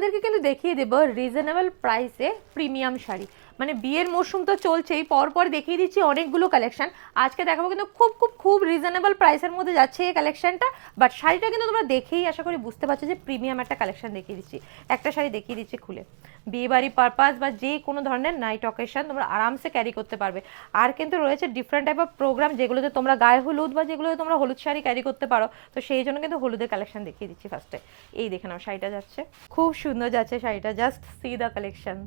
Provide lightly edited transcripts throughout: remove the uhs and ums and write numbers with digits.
তোমাদেরকে কিন্তু দেখিয়ে দেবো রিজনেবল প্রাইসে প্রিমিয়াম শাড়ি। মানে বিয়ের মরশুম তো চলছেই, পরপর দেখিয়ে দিচ্ছি অনেকগুলো কালেকশন। আজকে দেখাবো কিন্তু খুব খুব খুব রিজনেবল প্রাইসের মধ্যে যাচ্ছে এই কালেকশনটা। বাট শাড়িটা কিন্তু তোমরা দেখেই আশা করি বুঝতে পারছো যে প্রিমিয়াম একটা কালেকশন দেখিয়ে দিচ্ছি। একটা শাড়ি দেখিয়ে দিচ্ছি খুলে, বিয়ে বাড়ি পারপাস বা যে কোনো ধরনের নাইট অকেশন তোমরা আরামসে ক্যারি করতে পারবে। আর কিন্তু রয়েছে ডিফারেন্ট টাইপ অফ প্রোগ্রাম, যেগুলোতে তোমরা গায়ে হলুদ বা যেগুলোতে তোমরা হলুদ শাড়ি ক্যারি করতে পারো। তো সেই জন্য কিন্তু হলুদের কালেকশন দেখিয়ে দিচ্ছি ফার্স্টে। এই দেখে নাও শাড়িটা যাচ্ছে, খুব সুন্দর যাচ্ছে শাড়িটা, জাস্ট সি দ্য কালেকশন।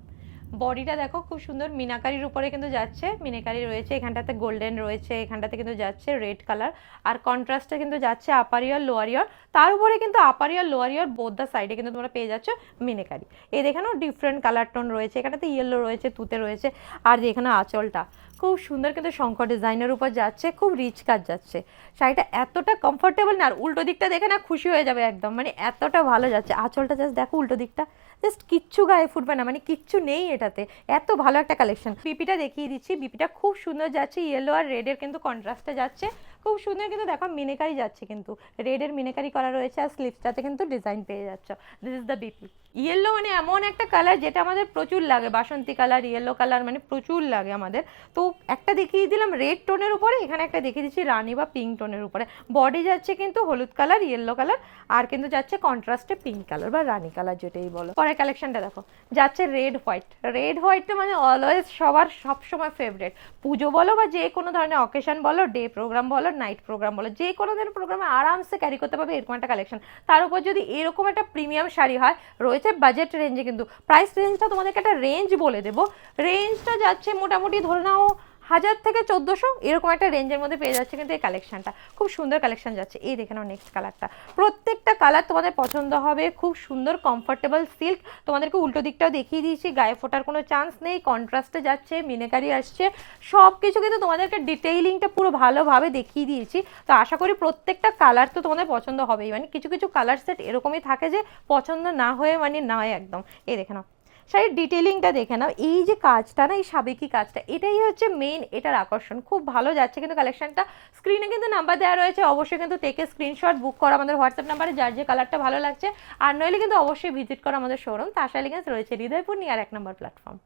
বডিটা দেখো খুব সুন্দর মিনাকারির উপরে কিন্তু যাচ্ছে, মিনাকারি রয়েছে, এখানটাতে গোল্ডেন রয়েছে, এখানটাতে কিন্তু যাচ্ছে রেড কালার। আর কন্ট্রাস্টে কিন্তু যাচ্ছে আপার ইয়ার লোয়ার ইয়ার, তার উপরে কিন্তু আপার ইয়ার লোয়ার ইয়ার বোথ দ্য সাইডে কিন্তু তোমরা পেয়ে যাচ্ছ মিনাকারি। এই দেখানো ডিফারেন্ট কালার টোন রয়েছে, এখানটাতে ইয়েলো রয়েছে, তুতে রয়েছে। আর যেখানে আঁচলটা খুব সুন্দর কিন্তু শঙ্খ ডিজাইনের উপর যাচ্ছে, খুব রিচ কাজ যাচ্ছে। শাড়িটা এতটা কমফোর্টেবল না, আর উল্টো দিকটা দেখে না খুশি হয়ে যাবে একদম, মানে এতটা ভালো যাচ্ছে। আঁচলটা জাস্ট দেখো, উল্টো দিকটা জাস্ট কিচ্ছু গায়ে ফুটবে না, মানে কিচ্ছু নেই এটাতে, এত ভালো একটা কালেকশন। বিপিটা দেখিয়ে দিচ্ছি, বিপিটা খুব সুন্দর যাচ্ছে, ইয়েলো আর রেডের কিন্তু কন্ট্রাস্টে যাচ্ছে, খুব সুন্দর কিন্তু দেখো মিনেকারি যাচ্ছে, কিন্তু রেডের মিনেকারি করা রয়েছে, আর স্লিভসটাতে কিন্তু ডিজাইন পেয়ে যাচ্ছ। This is the BP. Yellow মানে এমন একটা কালার যেটা আমাদের প্রচুর লাগে, বাসন্তী কালার, ইয়েলো কালার মানে প্রচুর লাগে আমাদের। তো একটা দেখিয়ে দিলাম রেড টোনের উপরে, এখানে একটা দেখিয়ে দিচ্ছি রানি বা পিঙ্ক টোনের উপরে। বডি যাচ্ছে কিন্তু হলুদ কালার, ইয়েলো কালার, আর কিন্তু যাচ্ছে কন্ট্রাস্টে পিঙ্ক কালার বা রানি কালার যেটাই বলো। পরের কালেকশনটা দেখো, যাচ্ছে রেড হোয়াইট। রেড হোয়াইটটা মানে অলওয়েজ সবার সবসময় ফেভারিট। পুজো বলো বা যে কোনো ধরনের অকেশন বলো, ডে প্রোগ্রাম বলো, নাইট প্রোগ্রাম বলো, যে কোনো ধরনের প্রোগ্রামে আরামসে ক্যারি করতে পারবে এরকম একটা কালেকশন। তার উপর যদি এরকম একটা প্রিমিয়াম শাড়ি হয়, রয়েছে বাজেট রেঞ্জে, কিন্তু প্রাইস রেঞ্জটা তোমাদেরকে একটা রেঞ্জ বলে দেবো। রেঞ্জটা যাচ্ছে মোটামুটি ধরে নাও 1000 থেকে 1400 এরকম একটা রেঞ্জের মধ্যে পেয়ে যাচ্ছে কিন্তু এই কালেকশনটা। খুব সুন্দর কালেকশন যাচ্ছে। এই দেখে নাও নেক্সট কালারটা, প্রত্যেকটা কালার তোমাদের পছন্দ হবে, খুব সুন্দর কমফোর্টেবল সিল্ক। তোমাদেরকে উল্টো দিকটাও দেখিয়ে দিয়েছি, গায়ে ফোটার কোনো চান্স নেই, কন্ট্রাস্টে যাচ্ছে, মিনাকারি আসছে, সব কিছু কিন্তু তোমাদেরকে ডিটেইলিংটা পুরো ভালোভাবে দেখিয়ে দিয়েছি। তো আশা করি প্রত্যেকটা কালার তো তোমাদের পছন্দ হবেই, মানে কিছু কিছু কালার সেট এরকমই থাকে যে পছন্দ না হয়ে মানে নয় একদম। এই দেখে নাও শাড়ির ডিটেলিংটা দেখে নাও, এই যে কাজটা না, এই সাবেকি কাজটা, এটাই হচ্ছে মেইন এটার আকর্ষণ। খুব ভালো যাচ্ছে কিন্তু কালেকশনটা। স্ক্রিনে কিন্তু নাম্বার দেওয়া রয়েছে, অবশ্যই কিন্তু টেকে স্ক্রিনশট, বুক করো আমাদের হোয়াটসঅ্যাপ নাম্বারে যার যে কালারটা ভালো লাগছে। আর নইলে কিন্তু অবশ্যই ভিজিট করো আমাদের শোরুম, তাশা এলিগেন্স রয়েছে হৃদয়পুর নিয়ার 1 নম্বর প্ল্যাটফর্ম।